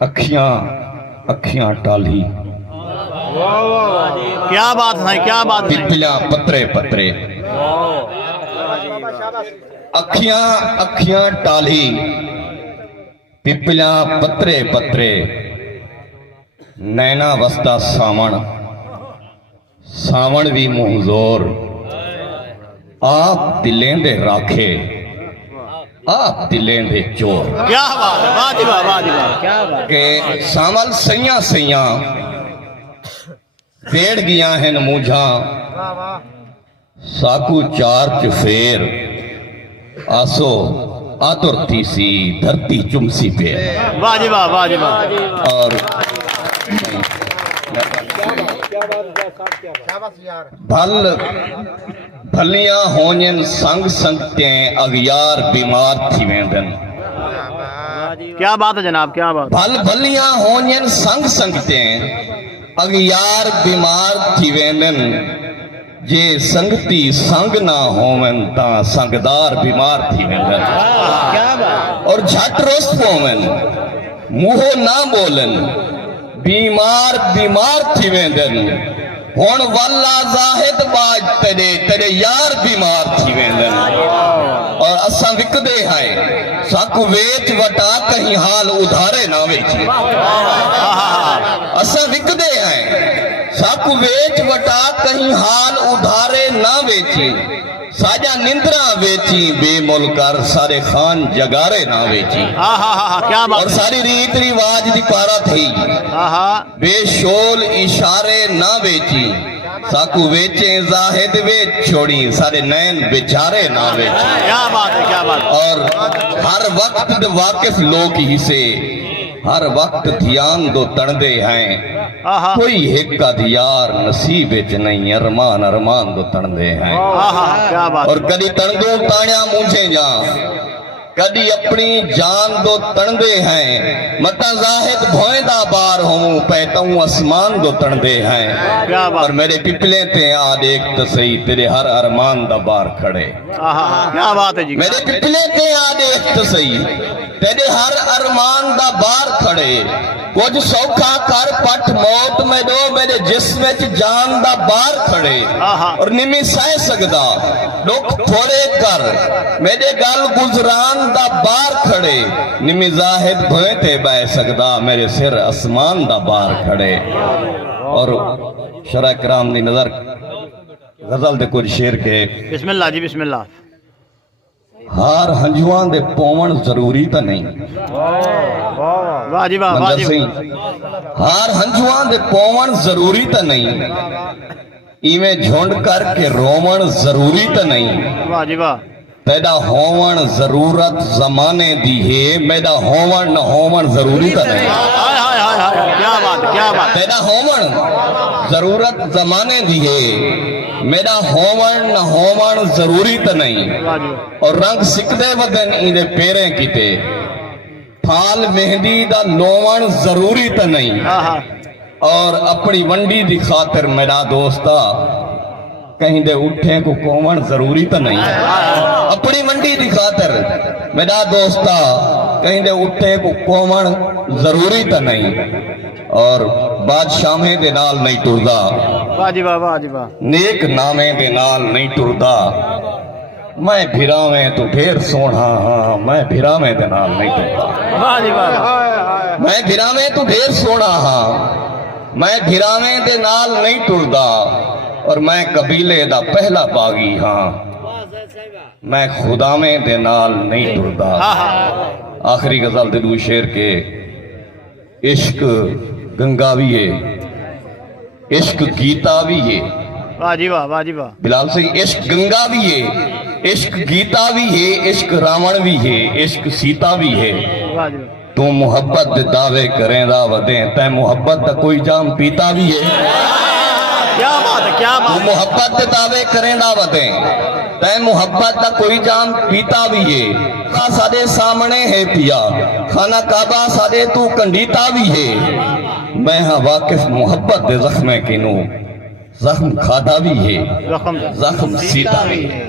अखियां अखियां टाली, क्या बात है, क्या बात है। पिपलियां पत्रे पत्रे, अखियां अखियां टाली, पिपलियां पत्रे पत्रे, नैना वसदा सावण, सावण भी मुंह जोर, आप दिलें दे राखे, आप दिलें दे चोर। क्या बात है, वाह जी वाह, वाह जी वाह, क्या बात के सावल सैया सैया पेड़ गया है मूझा, साकू चार चुफेर, आसो आतुरती सी धरती चुमसी पे। वाह जी वाह, वाह जी वाह। और भल भलियां होयन संग संगते अगियार बीमार थी वेंदन। क्या बात है जनाब, क्या बात। भल भलियां होयन संग संगते अगियार बीमार थी वेंदन, जे संगती संग ना होवन ता संगदार बीमार थी वेंदन। क्या बात। और झट रुस्त होवन, मुंहो ना बोलन, बीमार बीमार थी वेंदन। हुण वल्ला जाहिद बाज तेरे तेरे यार बीमार थी वेंदन। और असां विकदे हैं, साकू वेच वटा कहीं हाल उधारे ना वेची। असां विकदे हैं, साकू वेच वटा कहीं हाल उधारे ना वेची। साजा निंद्रा वेची बेमुल कर, सारे खान जगारे ना वेची। क्या बात। और सारी रीत रिवाज दी पारा थी, बेशोल इशारे ना वेची। साकू वेचे जाहिद वेच छोड़ी, सारे नैन बेचारे ना वेची। क्या बात है, क्या बात। और हर वक्त वाकिफ लोग ही से हर वक्त ध्यान दो तणदे हैं, कोई एक यार नसीब विच नहीं, अरमान अरमान दो तणदे हैं। क्या बात। और कदी तणदो ताणिया मुझे जा, कदी अपनी जान दो तणदे हैं। मता जाहिद भोएदा बार हूँ पैताऊं आसमान दो तणदे हैं। क्या बात। और मेरे पिपले ते आ देख तो सही, तेरे हर अरमान दा बार खड़े। क्या बात है जी। मेरे पिपले ते आ देख तो सही, तेरे हर अरमान दा बार खड़े। कुछ सौखा कर पट मौत में दो, मेरे जिस्म विच जान दा बार खड़े। और निमी सह सकदा दुख थोड़े कर, मेरे गल गुजरान दा बार खड़े। निमी जाहिद भोए ते बह सकदा, मेरे सिर आसमान दा बार खड़े। और शरा कराम दी नजर गजल दे कुछ शेर के। बिस्मिल्लाह जी, बिस्मिल्लाह। हार हंजुआं दे पौवण जरूरी तो नहीं। वाह जी वाह, वाह जी। हार हंजुआं दे पौवण जरूरी तो नहीं, इवें झुंड करके रोवण जरूरी तो नहीं। वाह जी वाह। पैदा होवण जरूरत जमाने दी है, मैदा होवण न होवण जरूरी तो नहीं। हाय हाय हाय हाय, क्या बात, क्या बात। पैदा होवण जरूरत जमाने दी है, मेरा होवण न होवण जरूरी तो नहीं। और रंग सिकदे वदन इंदे पेरे किते, फाल मेहंदी दा लोवण जरूरी तो नहीं। और अपनी वंडी दी खातिर मेरा दोस्ता कहीं दे उठे को कोवण जरूरी तो नहीं। अपनी मंडी दी खातिर मेरा दोस्ता कहीं दे उठे को कोवण जरूरी तो नहीं। और बादशाहे दे नाल नहीं टुरदा, वाह जी वाह, वाह जी वाह। नेक नामे दे नाल नहीं टुरदा। मैं भिरावें तू ढेर सोना, हाँ मैं भिरावें दे नाल नहीं टुरदा। वाह जी वाह। मैं भिरावें तू ढेर सोना, हाँ मैं भिरावें दे नाल नहीं टुरदा। और मैं कबीले दा पहला बागी, हाँ मैं खुदावें दे नाल नहीं टुरदा। आखिरी गजल दिलू शेर के। इश्क गंगा भी है, इश्क गीता भी है। वाह जी वाह, वाह जी वाह। बिलाल से इश्क गंगा भी है, इश्क गीता भी है, इश्क रावण भी है, इश्क सीता भी है। वाह जी वाह। तू मुहब्बत दे दावे करेंदा वदे, तै मुहब्बत दा कोई जाम पीता भी है। क्या बात है, क्या बात। तू मुहब्बत दे दावे करेंदा वदे, तै मुहब्बत दा कोई जाम पीता भी है। खा सादे सामने है पिया, खाना काबा सादे तू कंडीता भी है। मैं हाँ वाकिफ मुहब्बत दे जख्मे किनू, जख्म खादा भी है, जख्म सीता भी है।